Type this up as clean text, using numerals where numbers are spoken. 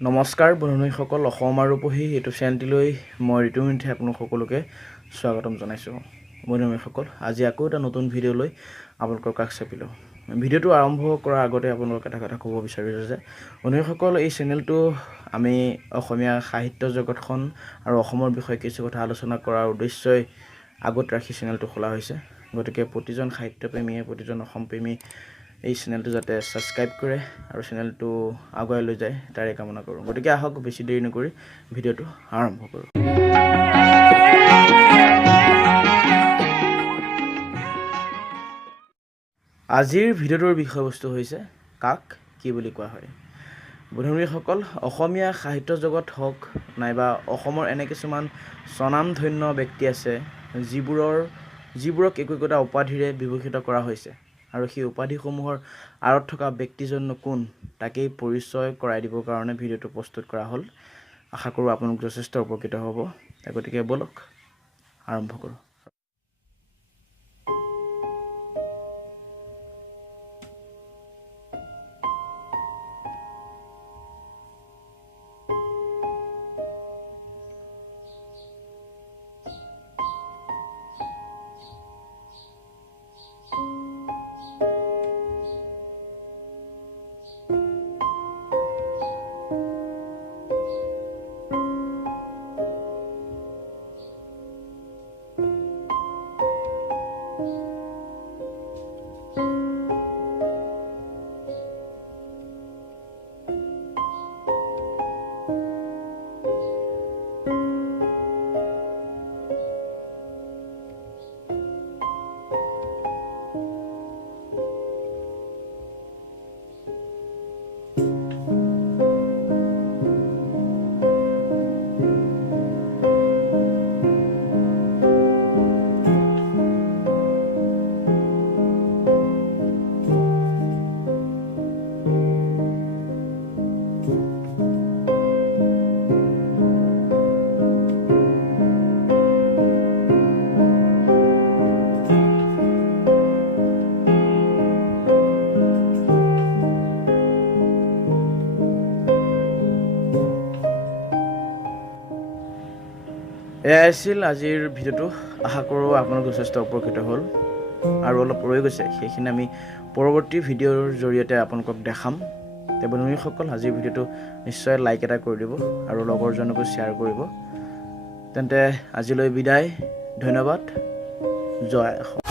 নমস্কাৰ বন্ধুসকল, অসম আৰু পঢ়ি ইউটিউব চেনেলটিলৈ মই ঋতুমন্থে আপোনালোক সকলোকে স্বাগতম জনাইছোঁ। বন্ধুসকল, আজি আকৌ এটা নতুন ভিডিঅ' লৈ আপোনালোকৰ কাষ চাপিলোঁ। ভিডিঅ'টো আৰম্ভ কৰাৰ আগতে আপোনালোকক এটা কথা ক'ব বিচাৰিছোঁ যে বন্ধুসকল, এই চেনেলটো আমি অসমীয়া সাহিত্য জগতখন আৰু অসমৰ বিষয়ে কিছু কথা আলোচনা কৰাৰ উদ্দেশ্যই আগত ৰাখি চেনেলটো খোলা হৈছে। গতিকে প্ৰতিজন সাহিত্যপ্ৰেমীয়ে, প্ৰতিজন অসমপ্ৰেমী এই চেনেলটো যাতে ছাবস্ক্ৰাইব কৰে আৰু চেনেলটো আগুৱাই লৈ যায় তাৰে কামনা কৰোঁ। গতিকে আহক বেছি দেৰি নকৰি ভিডিঅ'টো আৰম্ভ কৰোঁ। আজিৰ ভিডিঅ'টোৰ বিষয়বস্তু হৈছে কাক কি বুলি কোৱা হয়। বন্ধুসকল, অসমীয়া সাহিত্য জগত হওক নাইবা অসমৰ এনে কিছুমান স্বনামধন্য ব্যক্তি আছে যিবোৰক একো উপাধিৰে বিভূষিত কৰা হৈছে, আৰু সেই উপাধিসমূহৰ আঁৰত থকা ব্যক্তিজননো কোন তাকেই পৰিচয় কৰাই দিবৰ কাৰণে ভিডিঅ'টো প্ৰস্তুত কৰা হ'ল। আশা কৰোঁ আপোনালোক যথেষ্ট উপকৃত হ'ব। গতিকে ব'লক আৰম্ভ কৰোঁ। এয়াই আছিল আজিৰ ভিডিঅ'টো। আশা কৰোঁ আপোনালোক যথেষ্ট উপকৃত হ'ল আৰু অলপ ৰৈ গৈছে, সেইখিনি আমি পৰৱৰ্তী ভিডিঅ'ৰ জৰিয়তে আপোনালোকক দেখাম। বন্ধুসকল, আজিৰ ভিডিঅ'টো নিশ্চয় লাইক এটা কৰি দিব আৰু লগৰজনকো শ্বেয়াৰ কৰিব। তেন্তে আজিলৈ বিদায়, ধন্যবাদ, জয় অসম।